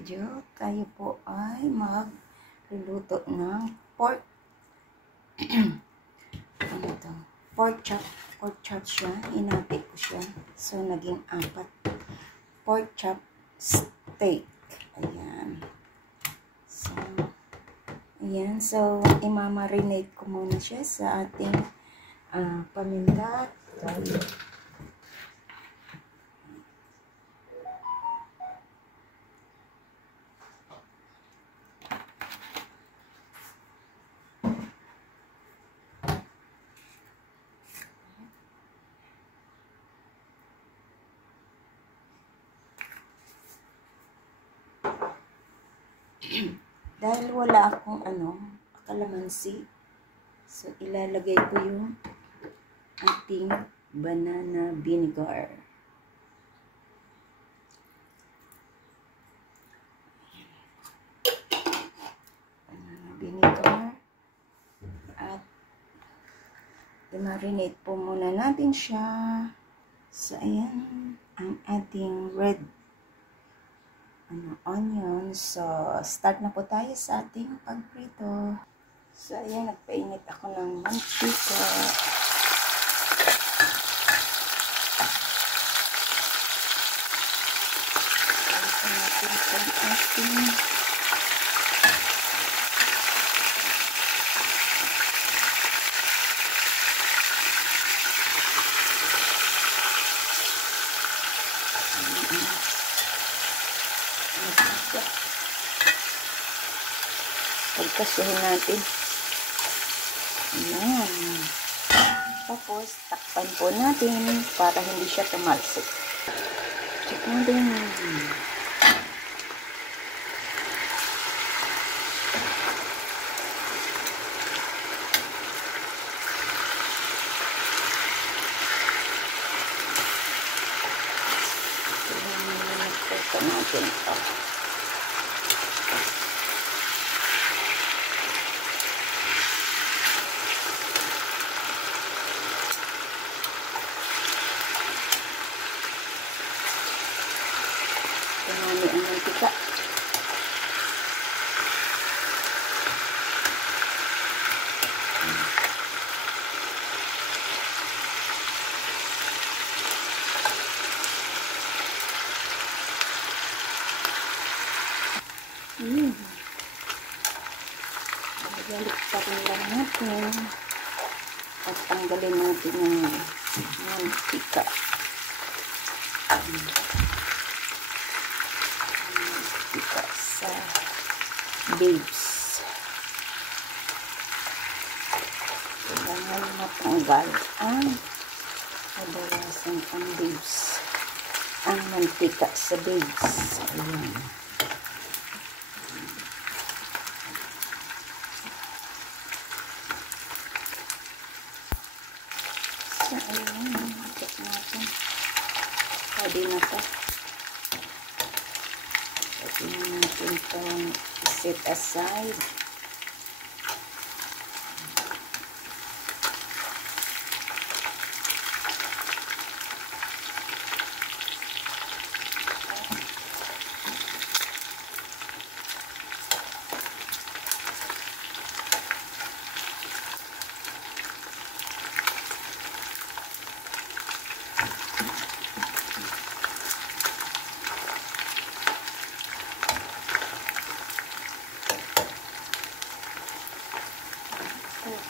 video, tayo po ay magluluto ng pork. Ano to? Pork chop. Pork chop siya. Inati ko siya. So, naging 4. Pork chop steak. Ayan. So, ayan. So, imamarinate ko muna siya sa ating paminta. Dahil wala akong kalamansi, so ilalagay ko yung ating banana vinegar. Banana vinegar. At i-marinate po muna natin siya. So ayan ang ating red onion. So, start na po tayo sa ating pagprito. So, ayan, nagpainit ako ng mantika. Ito natin ang ating pagkasuhin natin. Ayan. Tapos, takpan po natin para hindi siya tumalsik. Check natin. Ito natin ito. Marami ang mantika. Balik-tarin lang natin at tanggalin natin yung mantika. Mantika sa babes. Kailangan matanggal ang kadalasan ang babes. Ang mantika sa babes. Ayan. So, ayan. Check natin. Pwede na ito. Pwede na natin itong set aside.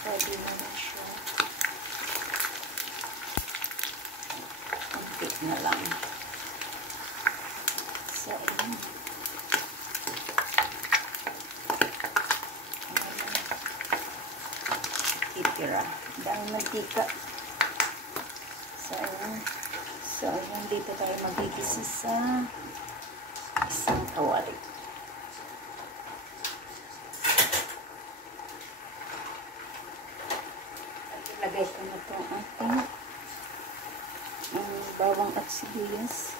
Pwede na rin siya. Konti na lang. So, ayan. Itira. Dahil mantika. So, ayan. So, ayan. Dito tayo magigisa sa isang kawali. Lagay ko na itong ating bawang at sibuyas.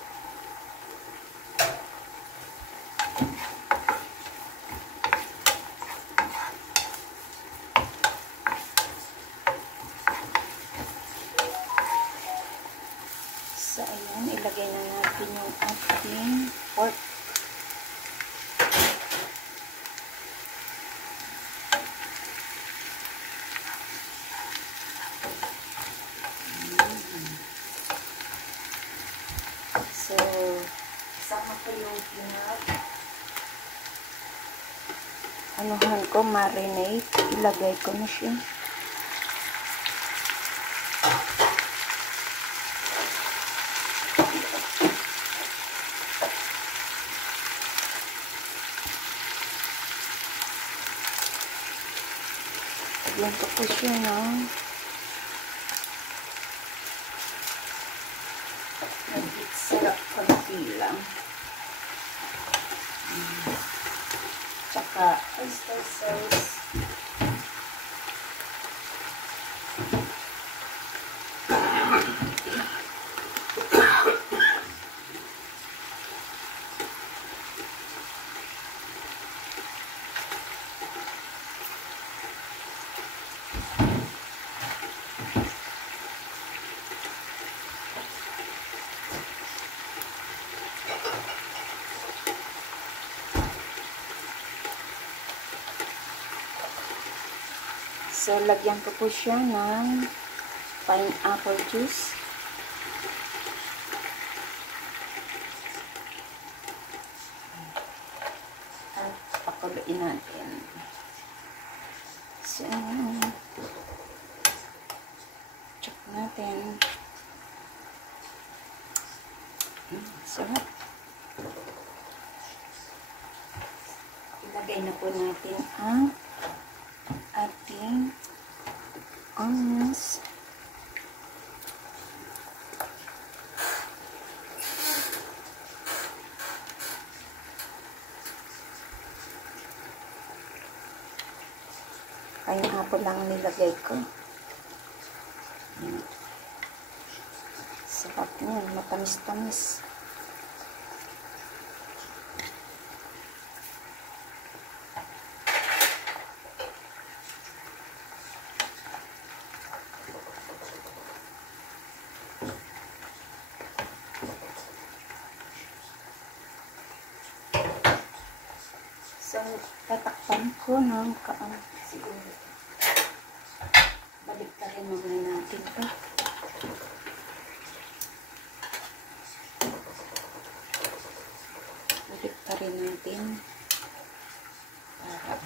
So, ayan. Ilagay na natin yung ating pork. anuhan ko, marinate. Ilagay ko na siya. Lagyan ko po siya ng sarap konti lang. Tsaka oyster sauce. So, lagyan ko po siya ng pineapple juice. At pakuluin natin. So, check natin. Sarap. Ilagay na po natin ang ating onions. Ayun nga po lang nilagay ko. Sarap niyan, matamis-tamis. So, tatakpan ko ng siguro. Balik ka rin muna natin ito. Balik ka rin natin. Para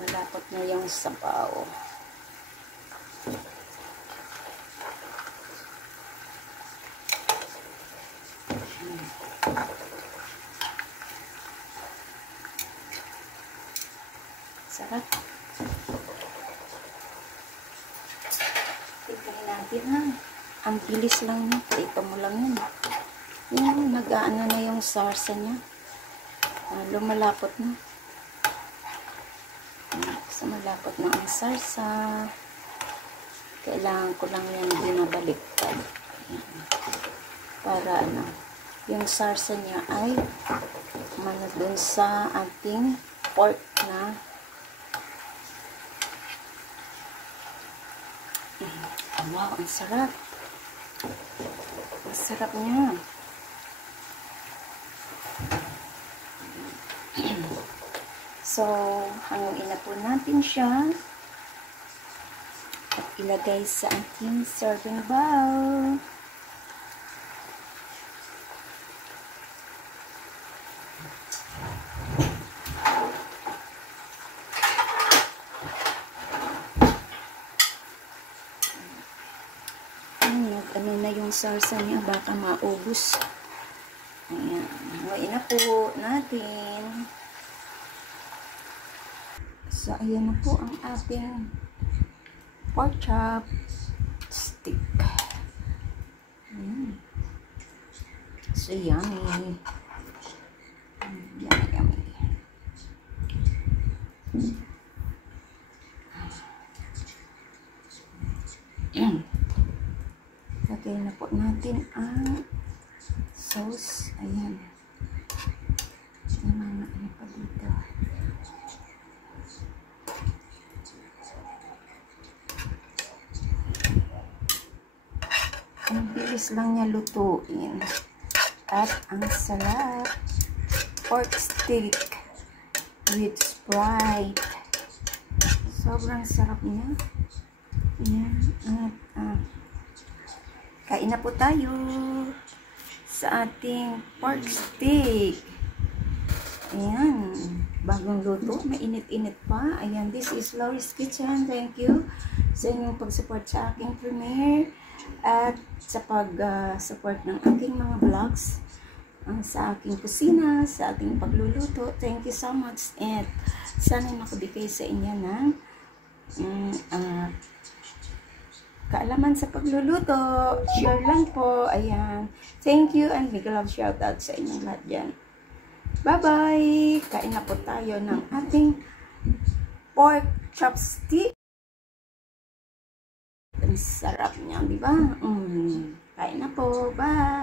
malapot na yung sabaw. Sarap. Tignan natin ha. Ang bilis lang niya. Ito mo lang yun. Yung nag-ano na yung sarsa niya. Lumalapot na. So, malapot na ang sarsa. Kailangan ko lang yan binabaliktad. Para ano, yung sarsa niya ay dun sa ating pork na wow, ang sarap. Ang sarap niya. So, hangin na po natin siya at ilagay sa ating serving bowl. Ano na yung sarsa niya, baka maubos. Ayan, hanguin na po natin. So, ayan na po ang ating pork chop stick. Ayan. So, yummy. Yummy, yummy. Lagay na po natin ang sauce. Ayan. May mga ano pa dito. Ang bilis lang niya lutuin. At ang sarap. Pork stick with Sprite. Sobrang sarap niya. Ayan. At Kain na po tayo sa ating pork steak. Ayan, bagong luto, mainit-init pa. Ayan, this is Laurie's Kitchen. Thank you sa inyong pag-support sa aking premiere at sa pag-support ng aking mga vlogs, sa aking kusina, sa ating pagluluto. Thank you so much, and sana makabigay sa inyo ng kaalaman sa pagluluto. Share lang po. Ayan. Thank you and big love shout out sa inyong lahat dyan. Bye-bye! Kain na po tayo ng ating pork chopstick. Ang sarap niya, di ba? Kain na po. Bye!